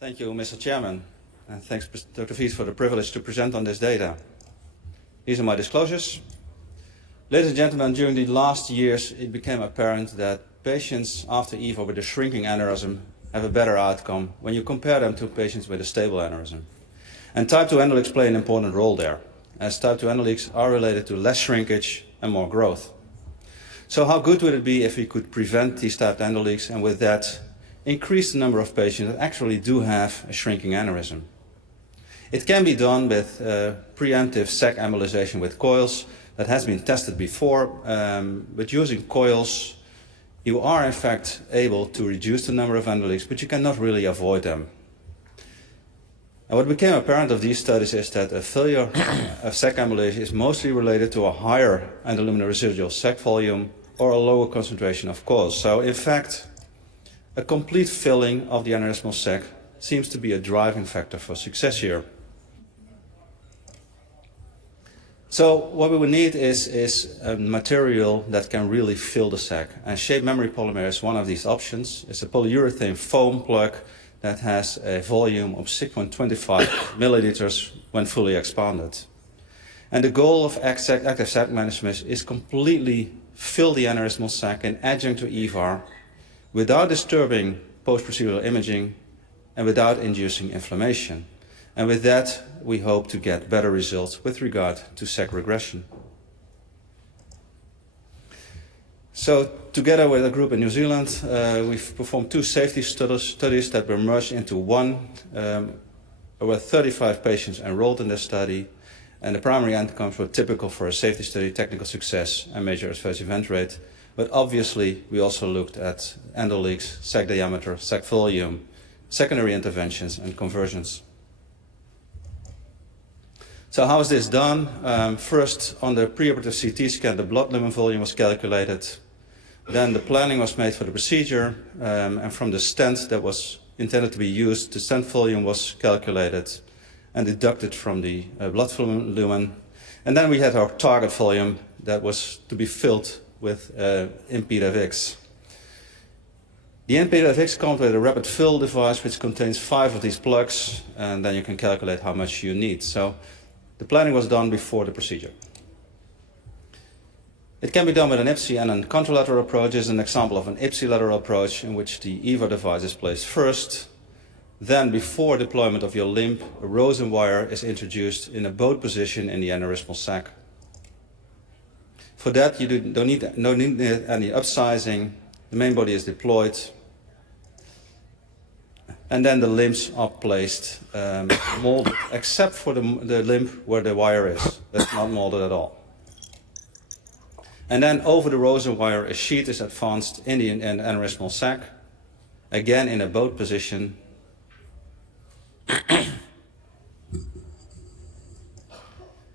Thank you, Mr. Chairman, and thanks, Dr. Vries, for the privilege to present on this data. These are my disclosures. Ladies and gentlemen, during the last years, it became apparent that patients after EVA with a shrinking aneurysm have a better outcome when you compare them to patients with a stable aneurysm. And type 2 endolytics play an important role there, as type 2 endolytics are related to less shrinkage and more growth. So how good would it be if we could prevent these type 2 endolytics and with that increase the number of patients that actually do have a shrinking aneurysm? It can be done with preemptive sac embolization with coils that has been tested before, but using coils you are in fact able to reduce the number of endolytics, but you cannot really avoid them. And what became apparent of these studies is that a failure of sac embolization is mostly related to a higher endoluminal residual sac volume or a lower concentration of coils. So in fact, a complete filling of the aneurysmal sac seems to be a driving factor for success here. So what we would need is a material that can really fill the sac. And shape memory polymer is one of these options. It's a polyurethane foam plug that has a volume of 6.25 milliliters when fully expanded. And the goal of active sac management is completely fill the aneurysmal sac in adjunct to EVAR without disturbing post-procedural imaging and without inducing inflammation. And with that, we hope to get better results with regard to sac regression. So together with a group in New Zealand, we've performed two safety studies that were merged into one. There were 35 patients enrolled in this study, and the primary outcomes were typical for a safety study: technical success and major adverse event rate. But obviously, we also looked at endoleaks, sac diameter, sac volume, secondary interventions, and conversions. So how is this done? First, on the preoperative CT scan, the blood lumen volume was calculated. Then the planning was made for the procedure, and from the stent that was intended to be used, the stent volume was calculated and deducted from the blood lumen. And then we had our target volume that was to be filled with IMPEDAVX. The IMPEDAVX comes with a rapid fill device which contains 5 of these plugs, and then you can calculate how much you need. So the planning was done before the procedure. It can be done with an IPSI and a contralateral approach. This is an example of an IPSI lateral approach in which the EVA device is placed first. Then, before deployment of your limb, a Rosen wire is introduced in a boat position in the aneurysmal sac. For that, you don't need any upsizing. The main body is deployed. And then the limbs are placed, molded, except for the limb where the wire is. That's not molded at all. And then over the Rosen wire, a sheet is advanced in the aneurysmal sac, again in a boat position.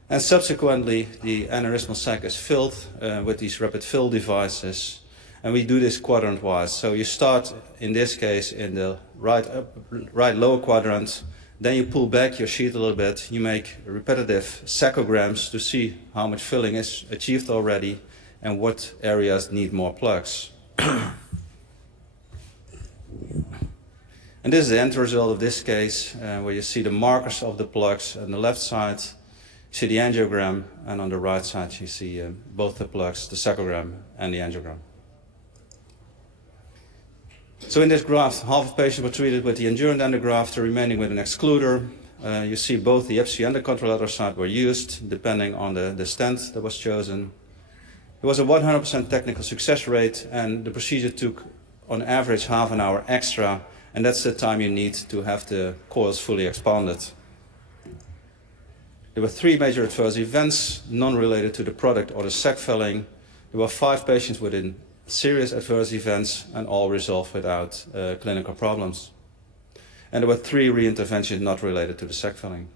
And subsequently, the aneurysmal sac is filled with these rapid fill devices. And we do this quadrant-wise. So you start, in this case, in the right lower quadrant. Then you pull back your sheet a little bit. You make repetitive sacograms to see how much filling is achieved already and what areas need more plugs. And this is the end result of this case, where you see the markers of the plugs on the left side. You see the angiogram, and on the right side you see both the plugs, the sacrogram and the angiogram. So in this graph, half of patients were treated with the endurant endograft, the remaining with an excluder. You see both the IPSI and the contralateral side were used, depending on the stent that was chosen. There was a 100% technical success rate, and the procedure took, on average, half an hour extra, and that's the time you need to have the coils fully expanded. There were 3 major adverse events, none related to the product or the sac filling. There were 5 patients with serious adverse events, and all resolved without clinical problems. And there were 3 re-interventions not related to the sac filling.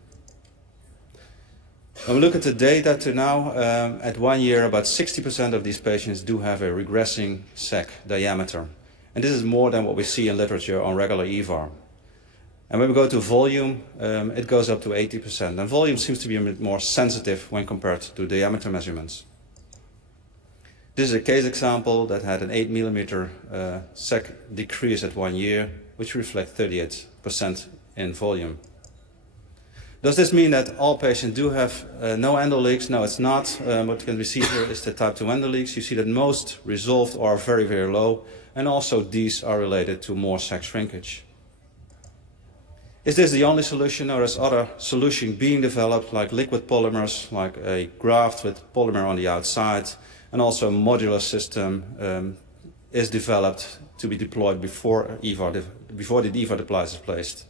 When we look at the data to now, at 1 year, about 60% of these patients do have a regressing sac diameter. And this is more than what we see in literature on regular EVAR. And when we go to volume, it goes up to 80%. And volume seems to be a bit more sensitive when compared to diameter measurements. This is a case example that had an 8 millimeter sac decrease at 1 year, which reflects 38% in volume. Does this mean that all patients do have no endo leaks? No, it's not. What can we see here is the type 2 endo leaks. You see that most resolved or are very, very low, and also these are related to more sac shrinkage. Is this the only solution, or is other solution being developed, like liquid polymers, like a graft with polymer on the outside, and also a modular system is developed to be deployed before the EVAR device is placed?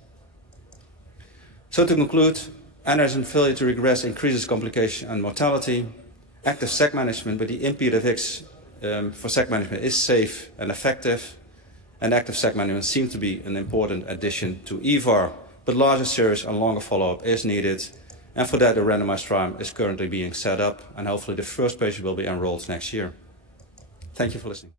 So to conclude, aneurysm failure to regress increases complication and mortality. Active sac management with the IMPDFX for sac management is safe and effective, and active sac management seems to be an important addition to EVAR, but larger series and longer follow-up is needed, and for that a randomized trial is currently being set up, and hopefully the first patient will be enrolled next year. Thank you for listening.